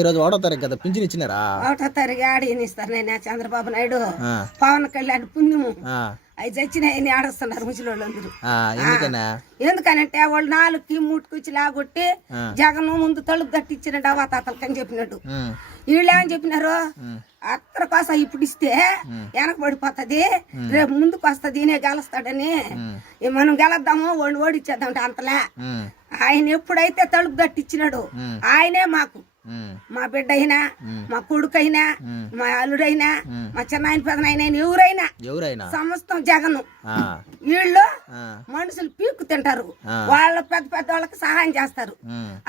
ఈరోజు ఒకటో తారీఖు కదా పింఛన్ ఇచ్చినారా? ఒకటో తారీఖు ఆడిని ఇస్తారు నేను చంద్రబాబు నాయుడు. పవన్ కళ్యాణ్ పుణ్యము. అవి చచ్చినాయని ఆడస్తున్నారు ఆ, ఎందుకనా ఎందుకనంటే వాళ్ళు నాలుగుకి మూటుకొచ్చి లాగొట్టి. జగన్ ముందు తలుపు తట్టించిన డవా తాతలకి అని చెప్పినట్టు. వీళ్ళు ఏమని చెప్పినారు? అత్తర కోసం ఇప్పుడు ఇస్తే వెనక పడిపోతుంది రేపు ముందుకు వస్తుంది ఈయనే గెలుస్తాడని మనం గెలద్దాము వాళ్ళు ఓడిచ్చేద్దాం అంతలే. ఆయన ఎప్పుడైతే తలుపు తట్టించినాడు ఉమ్. ఆయనే మాకు. మా బిడ్డ అయినా మా కొడుకైనా ఉమ్. మా అల్లుడైనా. మా చిన్నాయన పెదనాయన ఎవరైనా ఎవరైనా. సమస్తం జగను. వీళ్ళు మనుషులు పీక్కు తింటారు. వాళ్ళ పెద్ద పెద్ద వాళ్ళకి సహాయం చేస్తారు.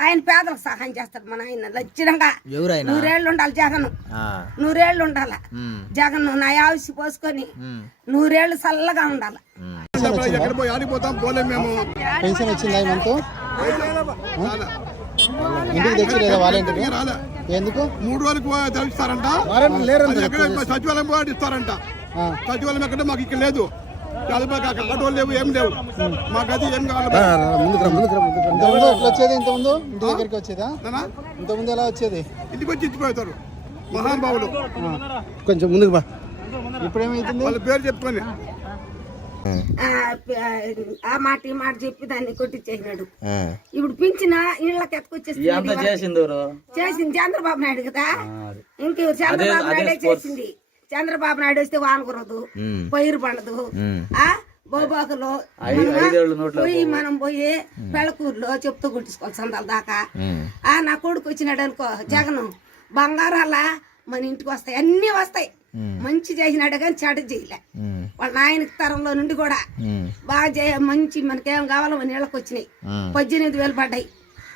ఆయన పేదలకు సహాయం చేస్తారు. మన ఆయన ఎవరైనా. నూరేళ్ళు ఉండాలి జగన్. ఆ, నూరేళ్ళు ఉండాల. జగన్ నా ఆవిసి పోసుకొని నూరేళ్ళు చల్లగా ఉండాలి. ఉమ్. ఎక్కడ పోయి ఆడిపోతాం పోలేం మేము. పెన్షన్ వచ్చిందా ఇంటికి తెచ్చి లేదా వాలంటీర్? రాలే ఎందుకు? మూడు రోజులకు తెలుస్తారంట లేరు అది ఎక్కడ సచివాలయం పోయి ఇస్తారంట. సచివాలయం ఎక్కడ మాకు ఇక్కడ లేదు. ఆటోలు లేవు ఏం లేవు. మాకు అది ఏం కావాలి? ముందుకు ముందుకు ఇంతకుముందు ఎట్లా వచ్చేది? ఇంతకుముందు ఇంటి దగ్గరికి వచ్చేదా? ఇంతకుముందు ఎలా వచ్చేది? ఇంటికి వచ్చి ఇచ్చిపోతారు. మహానుభావులు. కొంచెం ముందుకు బా. ఇప్పుడు ఏమైతుంది వాళ్ళ పేరు చెప్పుకొని. ఆ, ఆ మాట ఈ మాట చెప్పి దాన్ని కొట్టించేసినాడు ఆ, ఇప్పుడు పింఛన ఇళ్ళకి ఎత్తుకొచ్చేస్తుంది చేసింది చేసింది చంద్రబాబు నాయుడు కదా. ఇంక చంద్రబాబు నాయుడే చేసింది. చంద్రబాబు నాయుడు వస్తే వాన కురదు ఉమ్, పైరు పండదు. ఆ బోబాకులో. పోయి మనం పోయి పెళ్ళకూరులో చెప్తూ కుట్టించుకోవాలి సందాల దాకా. ఆ నా కొడుకు వచ్చినాడు అనుకో జగన్. బంగారాల మన ఇంటికి వస్తాయి అన్ని వస్తాయి. మంచి చేసినాడు కానీ చెడు చేయలే. వాళ్ళ నాయన తరంలో నుండి కూడా బాగా చేయ మంచి మనకేం కావాలో మన ఇళ్ళకి వచ్చినాయి. పద్దెనిమిది వేలు పడ్డాయి.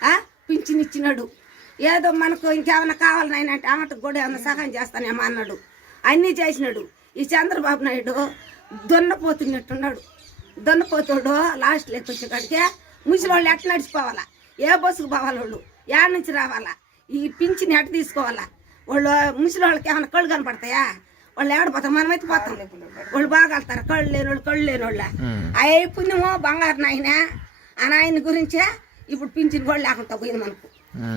ఆ? పింఛన్ ఇచ్చినాడు. ఏదో మనకు ఇంకేమైనా కావాలి నాయన అంటే ఆమెకు కూడా ఏమైనా సహాయం చేస్తానేమో అన్నాడు. అన్నీ చేసినాడు. ఈ చంద్రబాబు నాయుడు దున్నపోతున్నట్టున్నాడు. దున్నపోతాడు లాస్ట్ లెక్క వచ్చేకాడికే ముసలి వాళ్ళు ఎట్లా నడిచిపోవాలా? ఏ బస్సుకు పోవాలి వాళ్ళు? ఏడ నుంచి రావాలా? ఈ పింఛన్ ఎట్ట తీసుకోవాలా? వాళ్ళు ముసలి వాళ్ళకి ఏమైనా కళ్ళు కనపడతాయా? వాళ్ళు ఏడపోతారు మనమైతే పోతాం. వాళ్ళు బాగా వెళ్తారు. కళ్ళు లేని వాళ్ళు కళ్ళు లేని వాళ్ళ. అయ్యే పుణ్యమో బంగారు నాయన. ఆ నాయన గురించే ఇప్పుడు పింఛన్ కూడా లేకుండా పోయింది మనకు.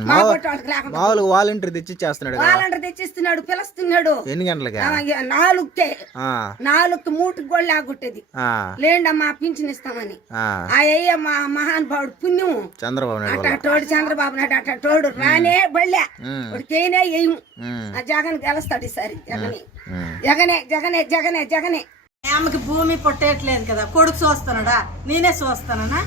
మామూలుగా వాలంటీర్ తెచ్చి ఇచ్చేస్తున్నాడు కదా. వాళ్ళంటే తెచ్చిస్తున్నాడు పిలుస్తున్నాడు. ఎన్ని గంటలకి? నాలుగుకే. నాలుగు మూటికి కూడా లేకొట్టేది ఆ, లేండమ్మా పింఛన్ ఇస్తామని. ఆ, అయ్య మా మహానుభావుడు పుణ్యము. చంద్రబాబు నాయుడు చంద్రబాబు నాయుడు అట్టోడు రానే బళ్ళే. వేయము ఉమ్, ఆ జగన్ గెలుస్తాడు ఈసారి జగనే. జగనే జగనే జగనే జగనే. ఆమెకి భూమి పుట్టేయట్లేదు కదా కొడుకు చూస్తున్నాడా నేనే చూస్తానా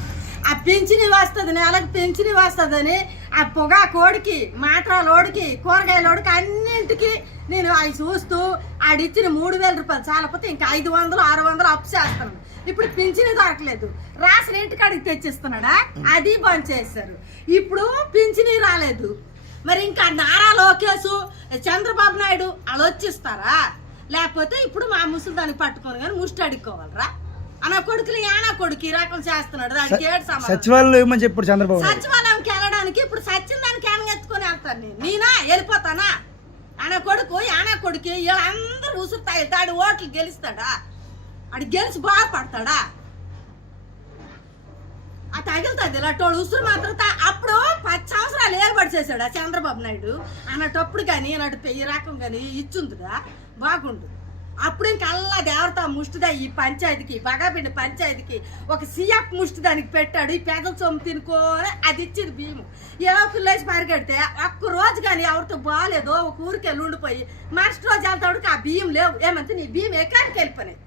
ఆ పింఛని వస్తుంది నెలకు పింఛని వస్తుందని ఆ పొగా కోడికి మాట్రాలోడికి కూరగాయలోడికి అన్నింటికి నేను అవి చూస్తూ ఆడిచ్చిన మూడు వేల రూపాయలు చాలకపోతే ఇంకా ఐదు వందలు ఆరు వందలు అప్పు చేస్తాను ఇప్పుడు పింఛని దొరకలేదు. రాసిన ఇంటికాడికి తెచ్చిస్తున్నాడా? అది బంద్ చేశారు. ఇప్పుడు పింఛని రాలేదు. మరి ఇంకా నారా లోకేష్ చంద్రబాబు నాయుడు వాళ్ళు వచ్చిస్తారా? లేకపోతే ఇప్పుడు మా ముసలి దాన్ని పట్టుకొని కానీ ముష్టి అడుక్కోవాలరా? అన్న కొడుకులు యానా కొడుకు ఈ రకం చేస్తున్నాడు. దానికి ఏమని చెప్పాడు చంద్రబాబు సచివాలయంకి దానికి ఇప్పుడు సచ్చిన దానికి ఏమైనా ఎత్తుకొని వెళ్తాను నేను? నేనా? వెళ్ళిపోతానా? ఆన కొడుకు యానా కొడుకు వీళ్ళందరూ ఉసురు తాగుతాడు ఓట్లు గెలుస్తాడా? ఆడు గెలిచి బాగుపడతాడా ఆ తగులుతుంది. ఇలాంటి ఉసురు మాత్రం తా- అప్పుడు పది సంవత్సరాలు ఏర్పాటు చేశాడు ఆ చంద్రబాబు నాయుడు? అన్నటప్పుడు కానీ అన్నట్టు ఈ రకం కానీ ఇచ్చుందిరా. బాగుండు. అప్పుడు ఇంకల్లా దేవత ముష్టిదా ఈ పంచాయతీకి బగాబిండి పంచాయతీకి. ఒక సీఎఫ్ ముష్టి దానికి పెట్టాడు. ఈ పెదల సొమ్ము తినుకోని అది ఇచ్చింది భీము. ఏ పిల్లేసి పరిగెడితే ఒక్క రోజు కానీ ఎవరితో బాగాలేదో ఒక ఊరికి వెళ్ళి ఉండిపోయి మరుసటి రోజు వెళ్తాడు ఆ బియ్యం లేవు. ఏమంటే నీ బియ్యం ఎక్కడికి వెళ్ళిపోయినాయి?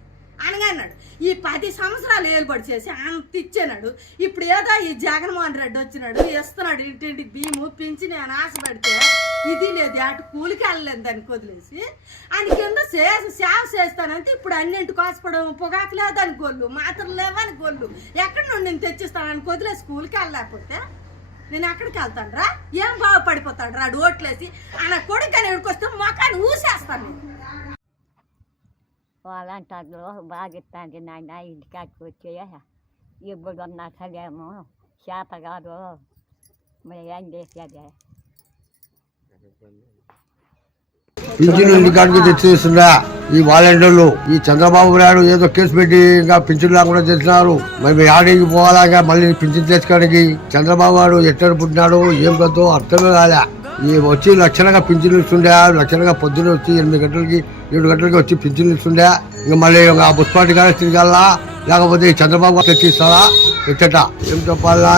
అనగా అన్నాడు ఈ పది సంవత్సరాలు ఏలుబడి చేసి అంత ఇచ్చేనాడు. ఇప్పుడు ఏదో ఈ జగన్మోహన్ రెడ్డి వచ్చినాడు ఇస్తున్నాడు ఇంటింటి భీము పింఛి నేను ఆశపడితే ఇది లేదు అటు కూలికి వెళ్ళలేదు దానికి వదిలేసి అని కింద చేసి సేవ చేస్తానంటే ఇప్పుడు అన్నింటి ఆశపడము పొగాకు లేదని గొల్లు మాత్రం లేవని గొల్లు. ఎక్కడి నుండి నేను తెచ్చిస్తానని వదిలేసి స్కూల్కి వెళ్ళలేకపోతే నేను ఎక్కడికి వెళ్తాను రా? ఏం బాగుపడిపోతాడు రా? ఓట్లేసి ఆయన కొడుకు అని వస్తే మొక్కని ఊసేస్తాను నేను. వాళ్ళంటారు బాగా ఇస్తాంది నాయన ఇంటికాడికి వచ్చి ఇప్పుడు ఉన్న అసలేమో చేప కాదు మరి ఏం చేసేది? పింఛన్ ఇంటికాడికి తెచ్చిస్తుందా ఈ వాలంటీర్లు ఈ చంద్రబాబు నాయుడు ఏదో కేసు పెట్టి ఇంకా పింఛన్ లేకుండా చేస్తున్నారు. మరి ఆడికి పోవాలా మళ్ళీ పింఛన్ తెచ్చుకోవడానికి చంద్రబాబు నాయుడు ఎక్కడ పుట్టినాడు ఏం కదో అర్థమే కాలే. ఈ వచ్చి లక్షణంగా పింఛన్ ఇస్తుండే లక్షణంగా పొద్దున్న వచ్చి ఎనిమిది గంటలకి ఏడు గంటలకి వచ్చి పింఛన్ ఇస్తుండే. ఇంకా మళ్ళీ ఇంకా బుస్పాటి కానీ తిరగాలా? లేకపోతే చంద్రబాబు తెచ్చిస్తారా? ఇచ్చట ఏం చెప్పాలా?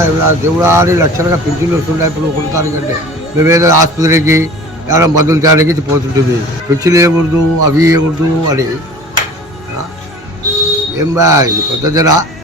దేవుడా అని లక్షణంగా పింఛన్లు వస్తుండే ఇప్పుడు కొడతానికంటే మేమేదో ఆసుపత్రికి ఏమైనా మందులు తేడానికి పోతుంటుంది. పింఛన్లు వేయకూడదు అవి వేయకూడదు అని. ఏం బా ఇది కొత్త